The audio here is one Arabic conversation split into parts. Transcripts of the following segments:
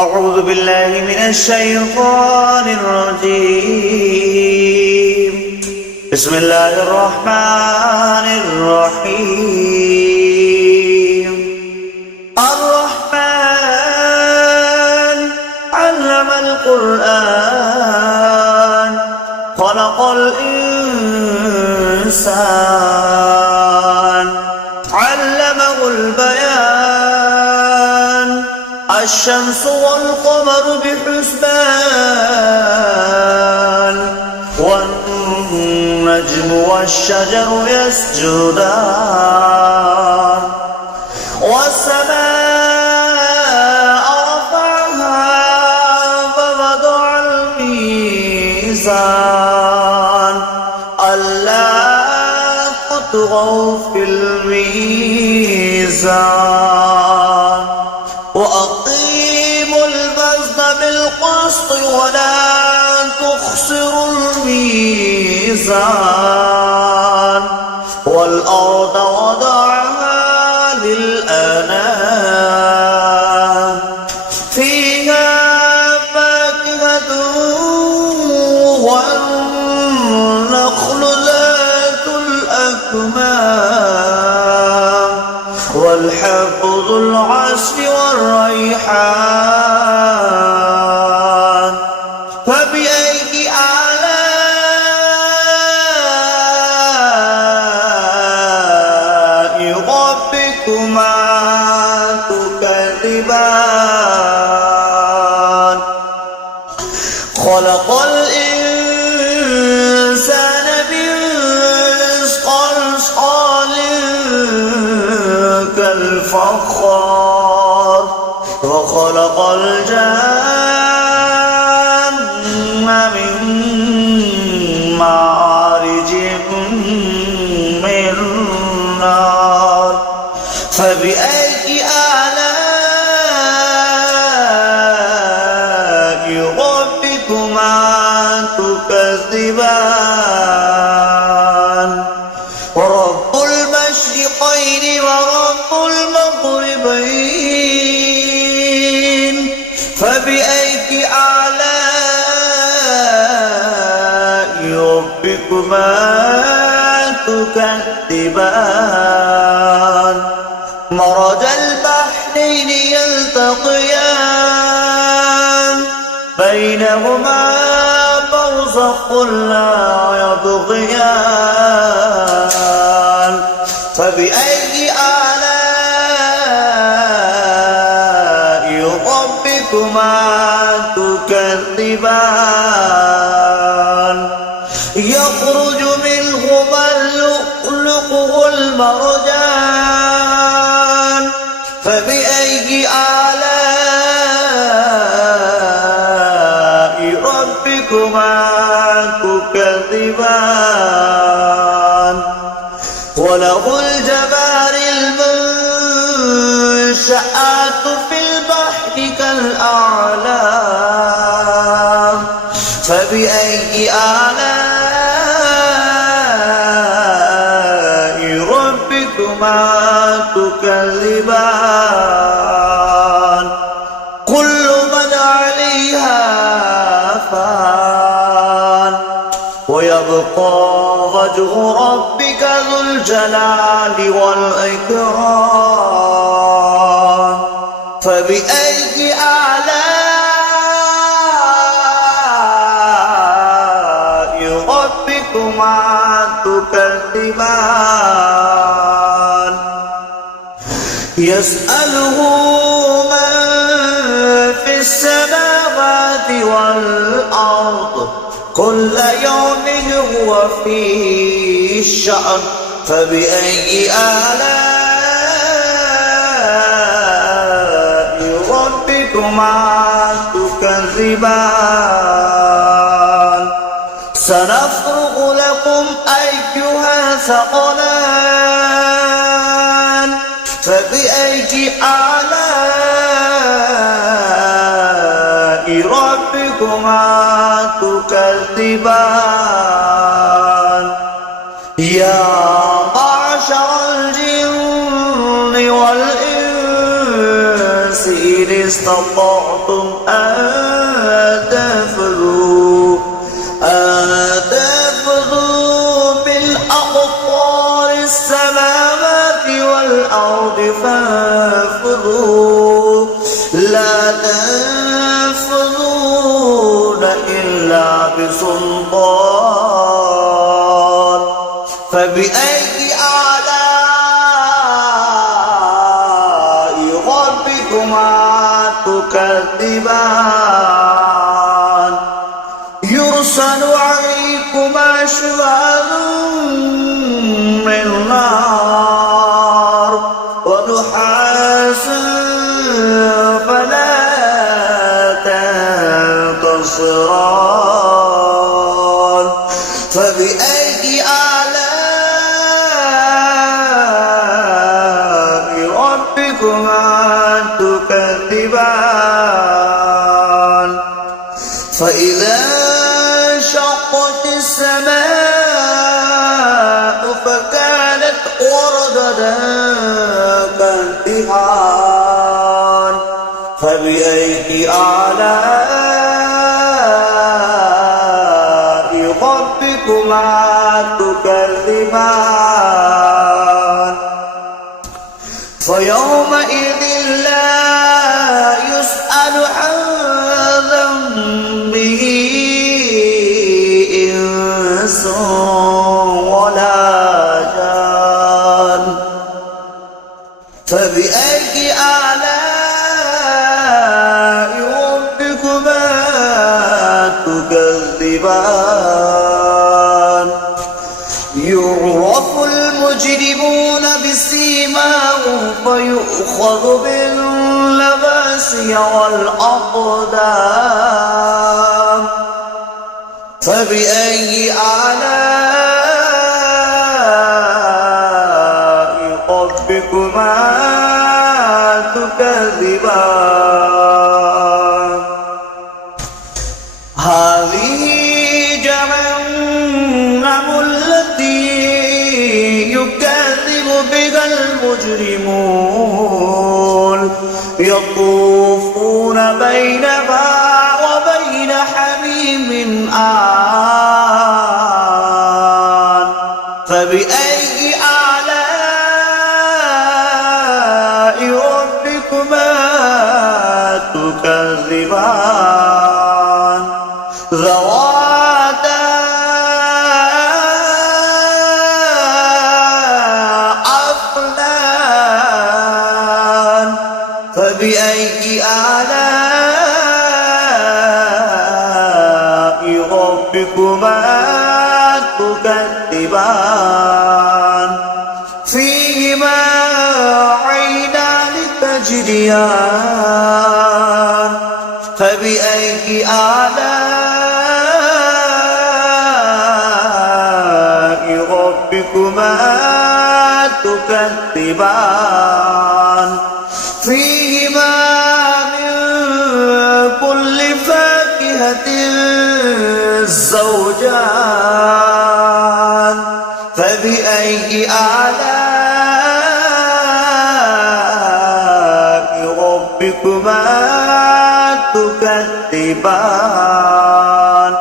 أعوذ بالله من الشيطان الرجيم. بسم الله الرحمن الرحيم. الرحمن علم القرآن خلق الإنسان علمه البيان الشمس والقمر بحسبان والنجم والشجر يسجدان والسماء رفعها فوضع الميزان ألا تطغوا في الميزان وأقيموا الوزن بالقسط ولا تخسروا الميزان والأرض وضعها للأنام فيها فاكهة والنخل ذات الأكمام والحب ذو العصف والريحان فبأي آلاء ربكما تكذبان خلق الإنسان من صلصال كالفخار وخلق الجن من مارج من نار فبأي آلاء ربكما تكذبان ورب المشرقين ورب المغربين فبأي آلاء ربكما تكذبان مرج البحرين يلتقيان بينهما برزخ لا يبغيان فبأي آلاء ربكما تكذبان يخرج منهما اللؤلؤ والمرجان فبأي آلاء ربكما تكذبان وله الجوار المنشآت في البحر كالأعلام فبأي آلاء ربكما تكذبان كل من عليها فان ويبقى وجه ربك ذو الجلال والإكرام فبأي آلاء ربكما تكذبان يسأله من في السماوات والأرض كل يوم هو في شأن فبأي آلاء ربكما تكذبان سنفرغ لكم أيها ثقلان فبأي آلاء ربكما تكذبان يا معشر الجن والإنس إن استطعتم أن تنفذوا من أقطار السماوات والأرض فانفذوا لا تنفذون إلا بسلطان فبأي آلاء ربكما تكذبان يرسل عليكما شواظ من نار ونحاس فلا تنتصران فبأي آلاء ربكما تكذبان فإذا انشقت السماء فكانت وردة كالدهان فبأي آلاء ربكما تكذبان فيومئذ لا يسأل عن ذنبه إنس ولا جان فبأي آلاء ربكما تكذبان يعرف المجرمون بسيماهم فيؤخذ بالنواصي والأقدام فبأي آلاء ربكما تكذبان هذه جهنم التي يكذب بها المجرمون يطوفون بينها وبين حميم آن فبأي آلاء ربكما تكذبان ذواتا أفنان فبأي آلاء ربكما تكذبان فيهما عينان تجريان فبأي آلاء ربكما تكذبان فيهما من كل فاكهة زوجان فبأي آلاء ربكما تكذبان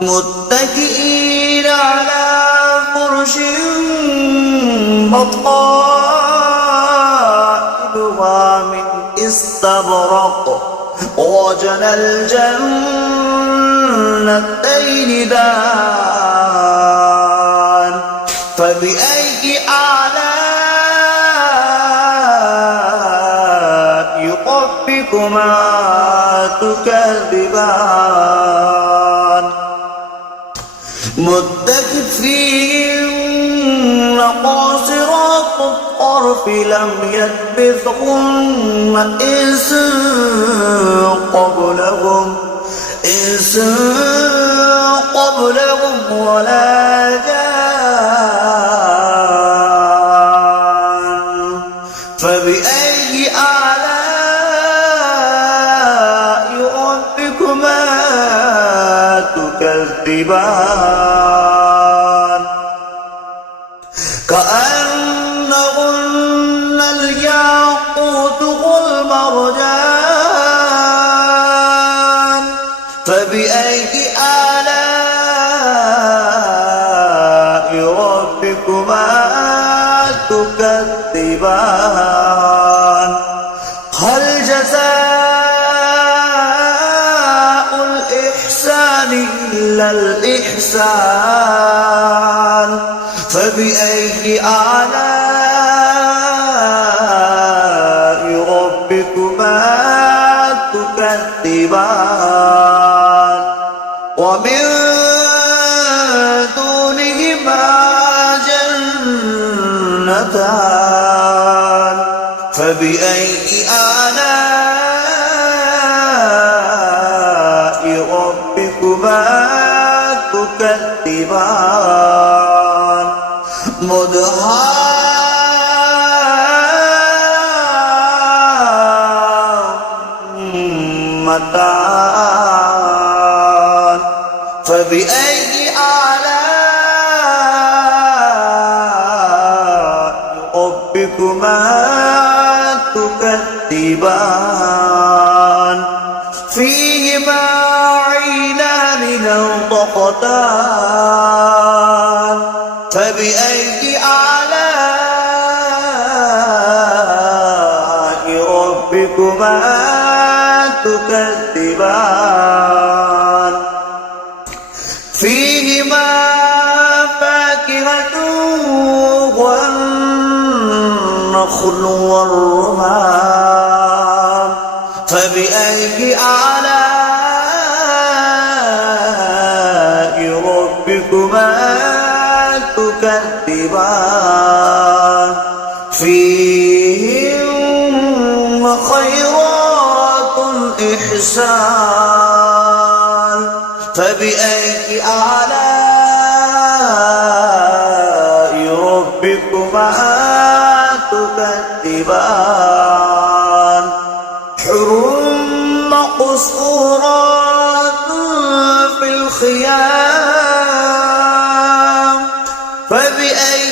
متكئين على فرش بطائنها من استبرق وجنى الجنتين دان فبأي آلاء ربكما تكذبان متكئين قاصرات الطرف لم يطمثهن إنس قبلهم ولا جان فبأي آلاء ربكما تكذبان كأنهن الياقوت والمرجان فبأي آلاء ربكما تكذبان هل جزاء الإحسان إلا الإحسان فبأي آلاء ربكما تكذبان ومن دونهما جنتان فبأي آلاء ربكما تكذبان مدهامتان فبأي آلاء ربكما تكذبان فيهما عينان نضختان فبأي آلاء ربكما تكذبان فيهما فاكهة والنخل والرمان فبأي آلاء ربكما تكذبان فيهن خيرات إحسان فبأي آلاء ربكما تكذبان حور مقصورات في الخيام فبأي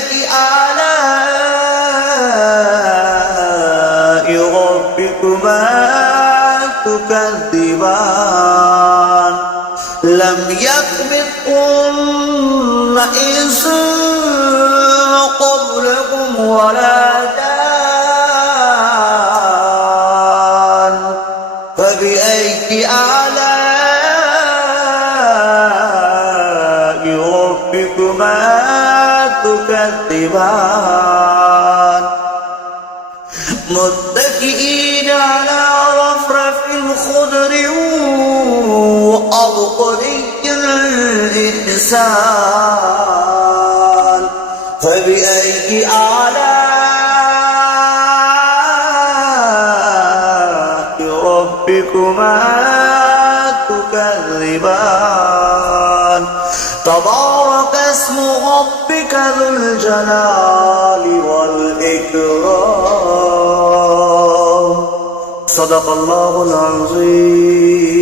آلاء ربكما تكذبان لم يطمثهن إنس قبلكم ولا جان فبأي آلاء ربكما تكذبان متكئين على رفرف خضر وأبقري الإحسان فبأي آلاء ربكما تكذبان تبارك اسم ربك ذو الجلال والإكرام صدق الله العظيم.